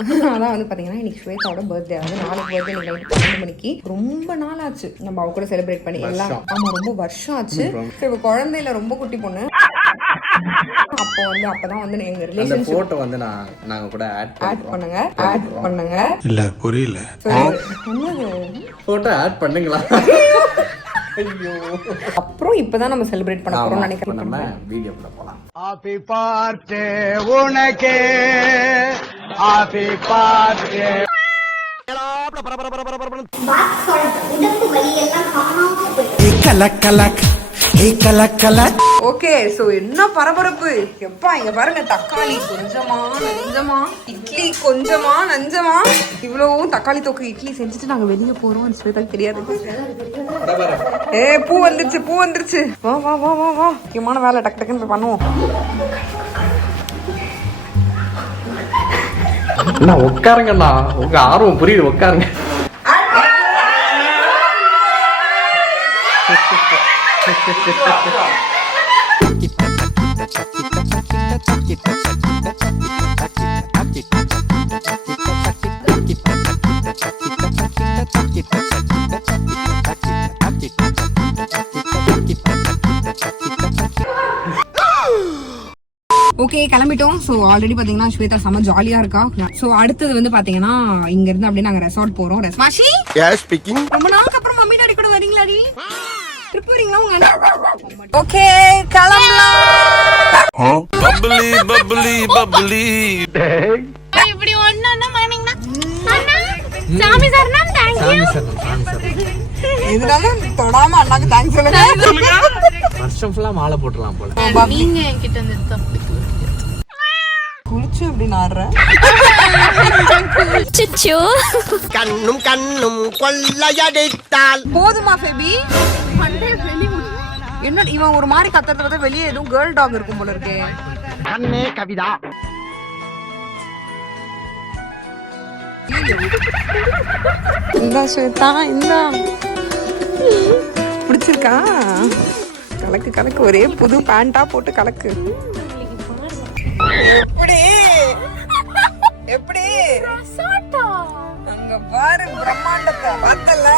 அதான் வந்து பாத்தீங்கன்னா இன்னைக்கு ஸ்வேதாவோட பர்த்டே, வந்து நாளைக்கு பர்த்டே, இன்னைக்கு நைட் 12 மணிக்கு. ரொம்ப நாள் ஆச்சு நம்ம அவ கூட செலிப்ரேட் பண்ணி எல்லாம். ஆமா, ரொம்ப வருஷம் ஆச்சு. இவ குழந்தையில ரொம்ப குட்டி பொண்ணு. அப்போ வந்து அப்பதான் வந்து எங்க ரிலேஷன்ஷிப் போட்டோ வந்து நாங்க கூட ஆட் பண்ணுங்க இல்ல புரியல. போட்டோ ஆட் பண்ணுங்களா? ஐயோ, அப்புறம் இப்பதான் நம்ம செலிப்ரேட் பண்ண போறோம் நினைக்கிறேன். நம்ம வீடியோக்குள்ள போலாம். ஹாப்பி பர்த்டே உனக்கு, ஹாப்பி பர்த்டே. ஓகே, சோ என்ன பரபரப்பு எப்பா. இங்க பாருங்க, தக்காளி கொஞ்சமா நஞ்சமா, இட்லி கொஞ்சமா நஞ்சமா, இவ்வளவும் தக்காளி தொக்கு இட்லி செஞ்சுட்டு நாங்க வெளியே போறோம். ஸ்வேதாக்கு தெரியாது. பூ வந்துருச்சு. வா வா வா வா வா, முக்கியமான வேலை, டக்கு டக்குன்னு போய் பண்ணுவோம். உட்காருங்கண்ணா, உங்க ஆர்வம் புரியுது, உட்காருங்க. ஓகே, கிளம்பிட்டோம். ஸோ ஆல்ரெடி பார்த்தீங்கன்னா ஸ்வேதா செம்ம ஜாலியாக இருக்கா. ஸோ அடுத்தது வந்து பார்த்தீங்கன்னா இங்க இருந்து அப்படியே நாங்கள் ரெசார்ட் போகிறோம். ரெஸ்மாஷி ரொம்ப நாளுக்கு அப்புறம் மம்மி டாடி கூட வரீங்களாடி? ட்ரிப் வரீங்களா உங்க? ஓகே, கிளம்பலாம். இப்படி ஒண்ணு மார்னிங்னா சாமி சரணம், थैंक यू. இதனால தொடாம அண்ணாக்கு தேங்க்ஸ் சொல்லுங்க. வருஷம் ஃபுல்லா மாலை போட்டுறலாம் போல. நீங்க என்கிட்ட இருந்து தப்பு குளிச்சு அப்படி நாடுறேன். கண்ணும் கண்ணும் கொள்ளையடித்தால் போதுமா பேபி? என்ன இவன் ஒரு மாதிரி கத்துறத வெளியே எதுவும் கேர்ள் டாக் இருக்கும் போல இருக்கே. கண்ணே கவிதா. இந்தா ஸ்வேதா, இந்தா. பிடிச்சிருக்கா? கலக்கு கலக்கு, ஒரே புது பேண்டா போட்டு கலக்கு. எப்படி எப்படி அங்க பாரு பிரம்மாண்டத்தை பார்த்தல.